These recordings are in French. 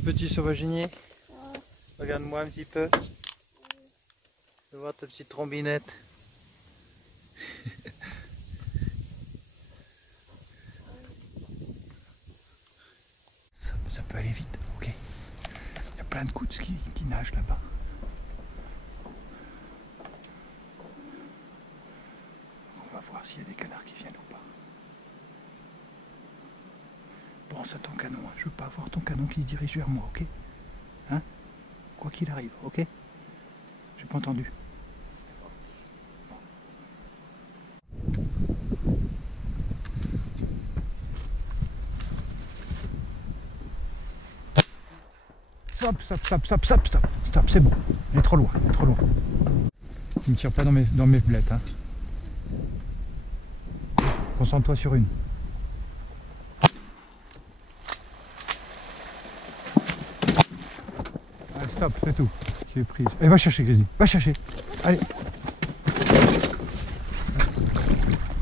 peu, petit sauvaginier. Regarde-moi un petit peu. Je vais voir ta petite trombinette. Ça peut aller vite, ok. Il y a plein de coudes qui nagent là-bas. On va voir s'il y a des canards qui viennent ou pas. Pense à ton canon, hein. Je veux pas avoir ton canon qui se dirige vers moi, ok? Hein? Quoi qu'il arrive, ok? J'ai pas entendu. Stop, stop, stop, stop, stop, stop, stop, c'est bon. Il est trop loin, il est trop loin. Tu me tires pas dans mes blettes, hein. Concentre-toi sur une. Allez, stop, c'est tout. Tu es prise. Et va chercher, Grizzly. Va chercher. Allez.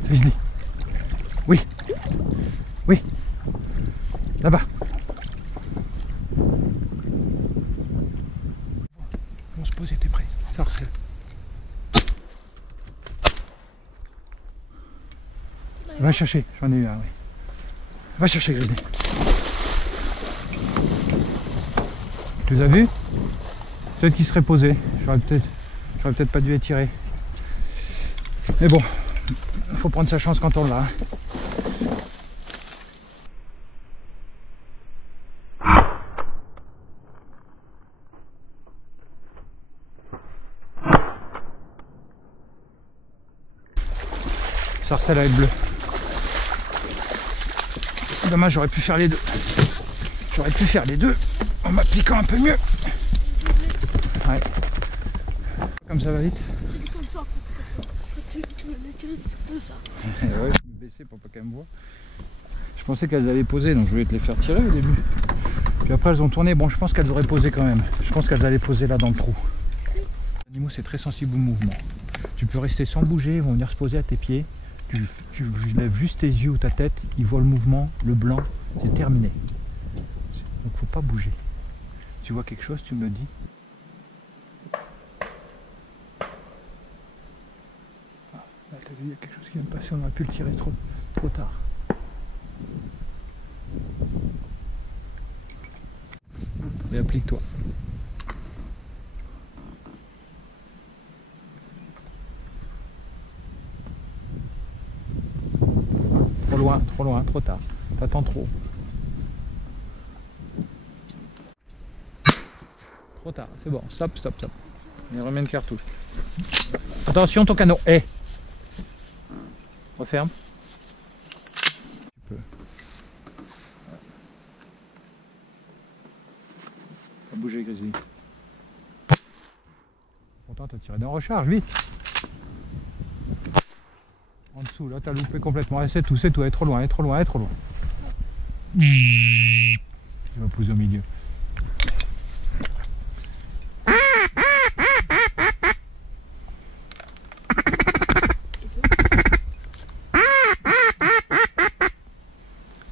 Grizzly. Oui. Oui. Là-bas. On se pose, t'es prêt. Sarcelle. Va chercher, j'en ai eu un, oui. Va chercher, Grizzly. Tu les as vus? Peut-être qu'il serait posé. J'aurais peut-être pas dû les tirer. Mais bon, il faut prendre sa chance quand on l'a. Sarcelle avec bleu. Dommage, j'aurais pu faire les deux. J'aurais pu faire les deux en m'appliquant un peu mieux. Ouais. Comme ça va vite. C'est comme ça, tu me tirer, c'est peu ça. Ouais, je me baissais pour pas qu'elles me voient. Je pensais qu'elles allaient poser, donc je voulais te les faire tirer au début. Puis après elles ont tourné, bon je pense qu'elles auraient posé quand même. Je pense qu'elles allaient poser là dans le trou. Les animaux c'est très sensible au mouvement. Tu peux rester sans bouger, ils vont venir se poser à tes pieds. Tu lèves juste tes yeux ou ta tête, ils voient le mouvement, le blanc, c'est terminé. Donc faut pas bouger. Tu vois quelque chose, tu me le dis. Ah, là t'as vu, il y a quelque chose qui vient de passer, on aurait pu le tirer trop tard. Et applique-toi. Trop loin, trop tard. T'attends trop. Trop tard, c'est bon. Stop, stop, stop. Il remet une cartouche. Attention ton canot. Hé. Referme. Tu peux. Pas bouger, Grizzly. Pourtant t'as tiré dans recharge, vite. En dessous, là, t'as loupé complètement. Allez, c'est tout, elle est trop loin, elle est trop loin, elle est trop loin. Il va poser au milieu. Il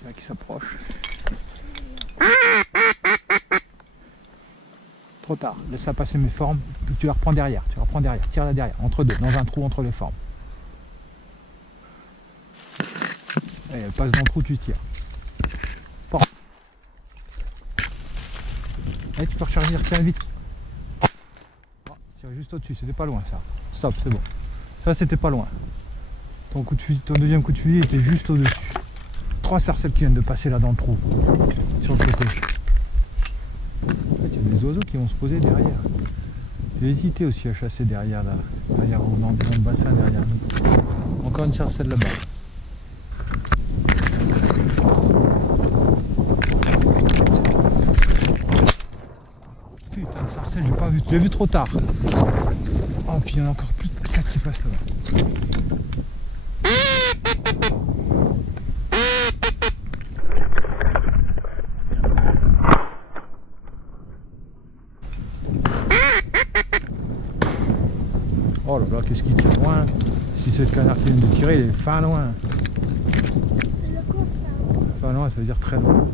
y en a qui s'approche. Trop tard, laisse-la passer mes formes, puis tu la reprends derrière, tire-la derrière, entre deux, dans un trou entre les formes. Et elle passe dans le trou, tu tires. Bon. Allez, tu peux recharger, tiens vite. Oh, tire juste au-dessus, c'était pas loin ça. Stop, c'est bon. Ça c'était pas loin. Ton deuxième coup de fusil était juste au-dessus. 3 sarcelles qui viennent de passer là dans le trou. Sur le côté. En fait, il y a des oiseaux qui vont se poser derrière. J'ai hésité aussi à chasser derrière là. Derrière, dans le bassin derrière nous. Encore une sarcelle là-bas. Putain, sarcelle, j'ai pas vu. Tu l'as vu trop tard. Oh, puis il y en a encore plus de 4 qui passent là-bas. Oh là là, qu'est-ce qu'il tire loin. Si c'est le canard qui vient de tirer, il est fin loin. Fin loin, ça veut dire très loin.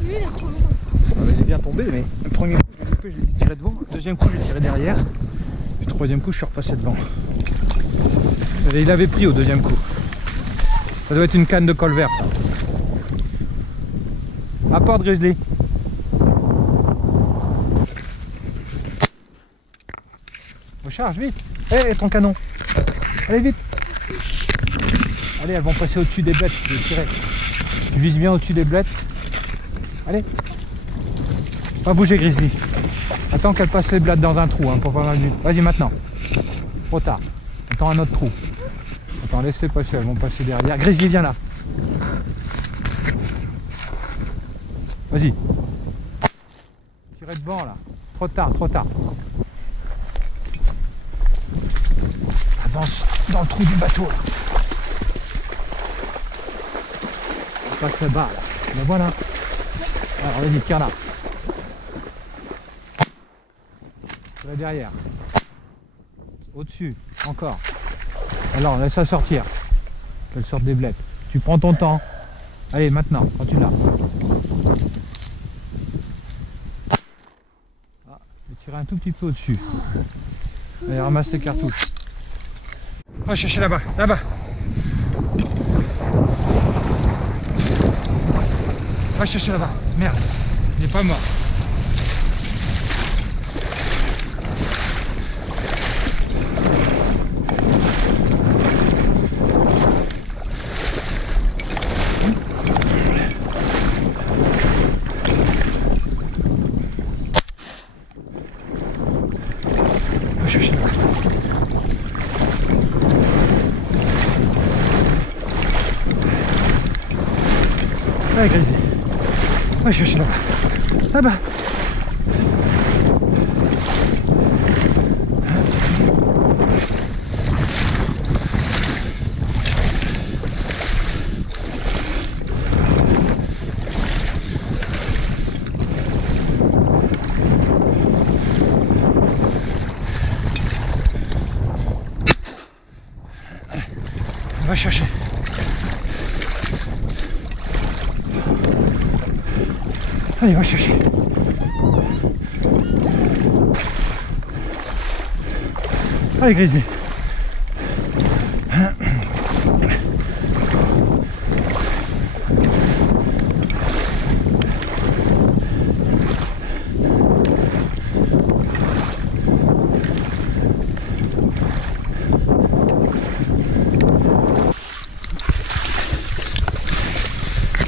Lui, il est trop loin. Il est bien tombé, mais le premier coup j'ai loupé, je l'ai tiré devant. Le deuxième coup j'ai tiré derrière. Le troisième coup je suis repassé devant. Il avait pris au deuxième coup. Ça doit être une canne de colle verte ça. Apporte Grizzly. Recharge vite. Hé, ton canon. Allez vite. Allez, elles vont passer au-dessus des blettes. Je vais tirer. Tu vises bien au-dessus des blettes. Allez. Pas bouger Grizzly. Attends qu'elle passe les blettes dans un trou hein, pour pas mal vite. Vas-y maintenant. Trop tard. Attends un autre trou. Attends, laisse-les passer, elles vont passer derrière. Grizzly, viens là. Vas-y. Tirez devant là. Trop tard, trop tard. Avance dans le trou du bateau là. Passe là-bas là. La voilà. Alors vas-y, tire là. Tire derrière. Au-dessus, encore. Alors laisse-la sortir. Qu'elle sorte des blettes. Tu prends ton temps. Allez, maintenant, quand tu l'as. Ah, je vais tirer un tout petit peu au-dessus. Allez, ramasse tes cartouches. Va chercher là-bas, là-bas. Va chercher là-bas. Merde, il n'est pas mort. Va chercher là-bas. Allez, Grizzly. Va chercher là-bas. Là-bas. Va chercher. Allez, va chercher. Allez, Grizzly.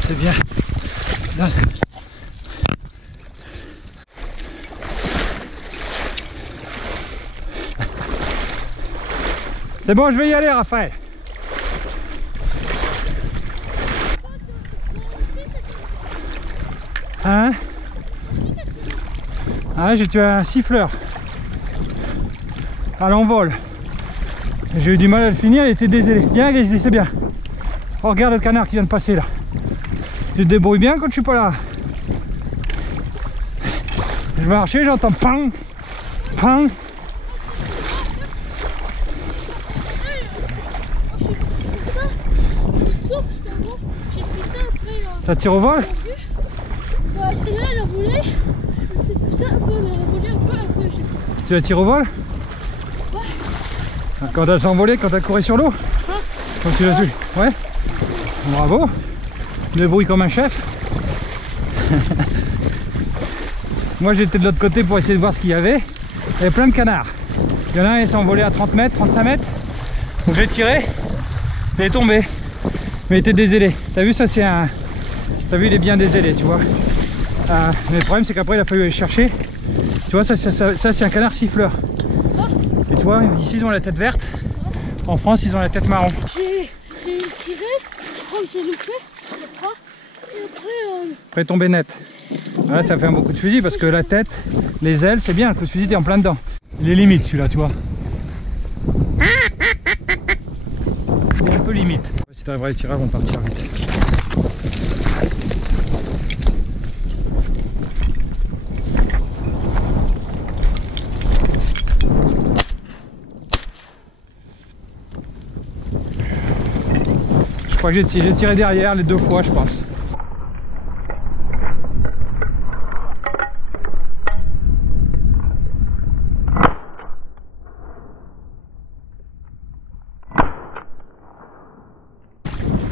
C'est bien. Là. C'est bon, je vais y aller, Raphaël. Hein? Ah, j'ai tué un siffleur à l'envol. J'ai eu du mal à le finir, il était dézélé. Viens, Grizzly, c'est bien. Oh, regarde le canard qui vient de passer là. Tu te débrouilles bien quand je suis pas là. Je vais marcher, j'entends pang, pang. Ça tire au vol? Ouais, celle-là, elle a volé. C'est putain, un peu, elle a volé un peu, après j'ai... Tu la tires au vol? Ouais. Quand elle s'est envolée, quand elle courait sur l'eau? Hein? Quand tu l'as vu? Ouais. Bravo. Débrouille comme un chef. Moi j'étais de l'autre côté pour essayer de voir ce qu'il y avait. Il y avait plein de canards. Il y en a un qui s'est envolé à 30 mètres, 35 mètres. Donc j'ai tiré. Il est tombé. Mais il était dézélé. T'as vu, ça c'est un... T'as vu, il est bien dézélé, tu vois. Mais le problème c'est qu'après il a fallu aller chercher. Tu vois, ça c'est un canard siffleur. Et tu vois, ici ils ont la tête verte. En France ils ont la tête marron. J'ai tiré, je crois que j'ai loupé. Et après... Après tomber net. Là ça fait un beau coup de fusil parce que la tête, les ailes, c'est bien, le coup de fusil t'es en plein dedans. Il est limite celui-là, tu vois. Il est un peu limite. Si t'arriveras à les tirer, ils vont partir vite. Je crois que j'ai tiré derrière les deux fois, je pense.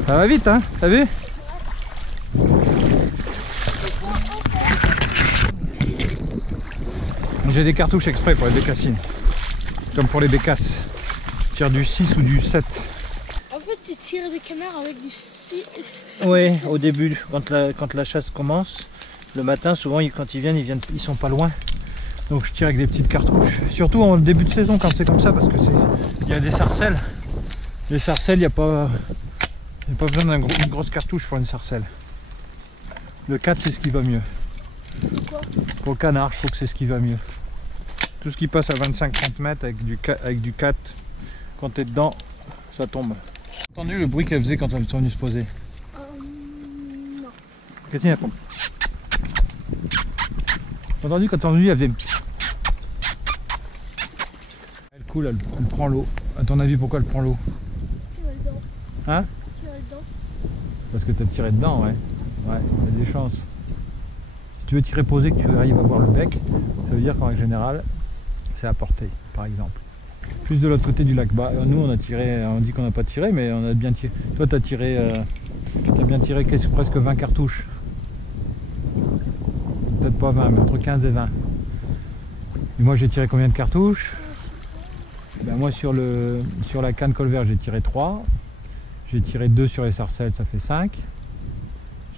Ça va vite, hein, t'as vu? J'ai des cartouches exprès pour les bécassines. Comme pour les bécasses. Tu tires du 6 ou du 7. En fait, tu tires des canards avec du 6. Oui, au début, quand la chasse commence, le matin, souvent, quand ils sont pas loin. Donc je tire avec des petites cartouches. Surtout en début de saison quand c'est comme ça, parce que il y a des sarcelles. Les sarcelles, il n'y a pas besoin d'une grosse cartouche pour une sarcelle. Le 4, c'est ce qui va mieux. Pourquoi? Pour le canard, je trouve que c'est ce qui va mieux. Tout ce qui passe à 25-30 mètres avec du 4, quand tu es dedans, ça tombe. T'as entendu le bruit qu'elle faisait quand elles sont venues se poser? Non. Qu'est-ce qu'elle font? T'as entendu quand elle faisait... Elle coule, elle prend l'eau. À ton avis, pourquoi elle prend l'eau? Tirer dedans. Hein? Tirer dedans. Parce que tu as tiré dedans, ouais. Ouais, il y a des chances. Si tu veux tirer posé, que tu arrives à voir le bec, ça veut dire qu'en règle générale, c'est à portée, par exemple. Plus de l'autre côté du lac. Bah, nous, on a tiré, on dit qu'on n'a pas tiré, mais on a bien tiré. Toi, tu as tiré, t'as bien tiré presque 20 cartouches. Peut-être pas 20, mais entre 15 et 20. Et moi, j'ai tiré combien de cartouches? Ben, moi, sur la canne colvert, j'ai tiré 3. J'ai tiré 2 sur les sarcelles, ça fait 5.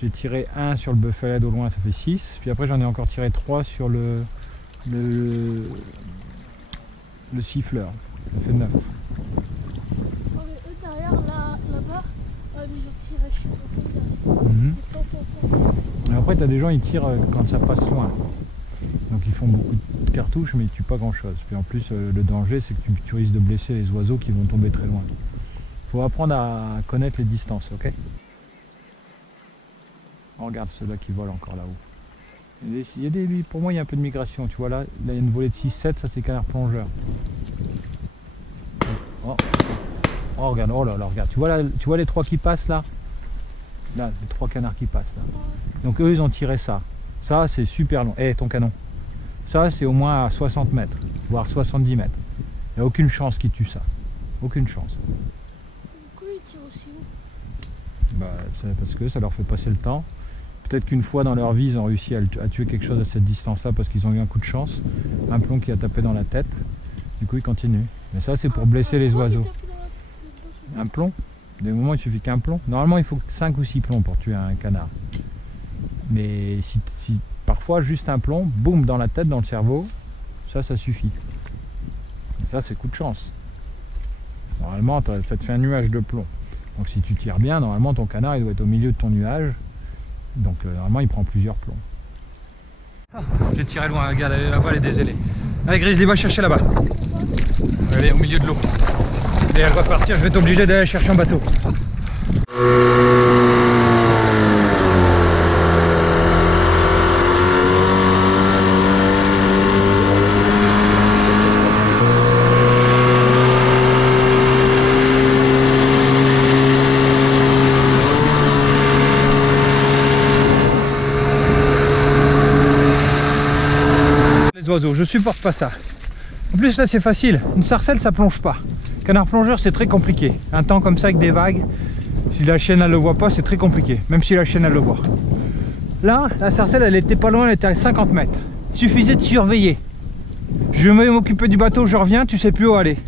J'ai tiré 1 sur le bufflehead au loin, ça fait 6. Puis après, j'en ai encore tiré 3 sur le siffleur, ça fait 9. Oh, mais eux derrière, là-bas, ils ont tiré chez toi. Et après, tu as des gens, ils tirent quand ça passe loin. Donc ils font beaucoup de cartouches, mais ils tuent pas grand-chose. Puis en plus, le danger, c'est que tu risques de blesser les oiseaux qui vont tomber très loin. Il faut apprendre à connaître les distances, ok? On regarde ceux-là qui volent encore là-haut. Pour moi, il y a un peu de migration. Tu vois là, il y a une volée de 6-7, ça c'est canard plongeur. Oh, regarde, oh là là, regarde. Tu vois les 3 qui passent là? Là, les 3 canards qui passent là. Donc eux, ils ont tiré ça. Ça, c'est super long. Eh, ton canon. Ça, c'est au moins à 60 mètres, voire 70 mètres. Il n'y a aucune chance qu'ils tuent ça. Aucune chance. Pourquoi ils tirent aussi haut? Bah, c'est parce que ça leur fait passer le temps. Peut-être qu'une fois dans leur vie, ils ont réussi à tuer quelque chose à cette distance-là parce qu'ils ont eu un coup de chance. Un plomb qui a tapé dans la tête. Du coup, ils continuent. Mais ça, c'est pour blesser les oiseaux. Un plomb? Des moments, il suffit qu'un plomb. Normalement, il faut 5 ou 6 plombs pour tuer un canard. Mais si parfois, juste un plomb, boum, dans la tête, dans le cerveau, ça suffit. Et ça, c'est coup de chance. Normalement, ça te fait un nuage de plomb. Donc si tu tires bien, normalement, ton canard, il doit être au milieu de ton nuage. Donc normalement, il prend plusieurs plombs. Ah, j'ai tiré loin, regarde, là-bas, elle est dézélée. Allez, Grizzly, va chercher là-bas. Elle est au milieu de l'eau. Et elle va partir, je vais être obligé d'aller chercher un bateau. Oiseaux, je supporte pas ça. En plus là c'est facile, une sarcelle ça plonge pas. Canard plongeur c'est très compliqué. Un temps comme ça avec des vagues, si la chienne elle le voit pas c'est très compliqué, même si la chienne elle le voit. Là la sarcelle elle était pas loin, elle était à 50 mètres. Il suffisait de surveiller. Je vais m'occuper du bateau, je reviens, tu sais plus où aller.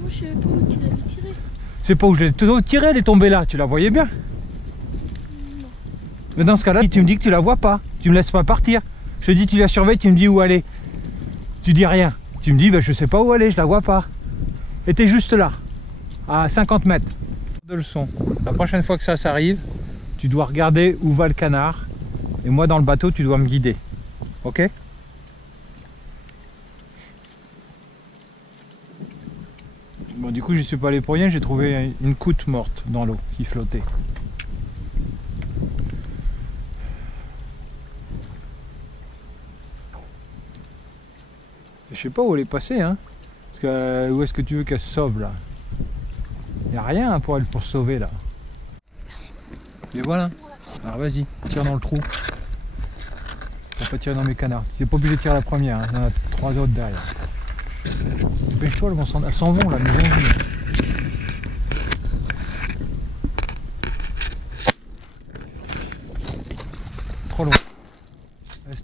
Moi je savais pas où tu l'avais tiré. C'est pas où je l'ai tiré, elle est tombée là, tu la voyais bien. Non. Mais dans ce cas là tu me dis que tu la vois pas, tu me laisses pas partir. Je te dis tu la surveilles, tu me dis où aller. Tu dis rien. Tu me dis ben, je sais pas où aller, je la vois pas. Et t'es juste là, à 50 mètres. De leçon. La prochaine fois que ça s'arrive, tu dois regarder où va le canard. Et moi dans le bateau, tu dois me guider. Ok? Bon du coup je suis pas allé pour rien, j'ai trouvé une croûte morte dans l'eau qui flottait. Je sais pas où elle est passée, hein. Parce que, où est-ce que tu veux qu'elle se sauve là? Il n'y a rien pour elle pour se sauver là. Et voilà. Alors vas-y, tire dans le trou. Faut pas tirer dans mes canards. Tu n'es pas obligé de tirer la première, hein. Il y en a 3 autres derrière. Dépêche-toi, elles s'en vont là, mais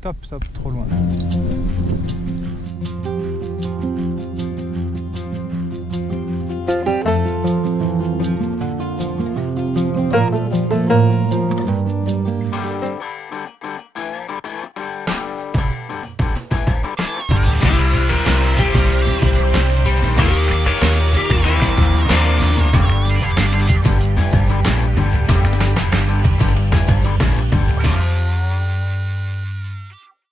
stop, trop loin.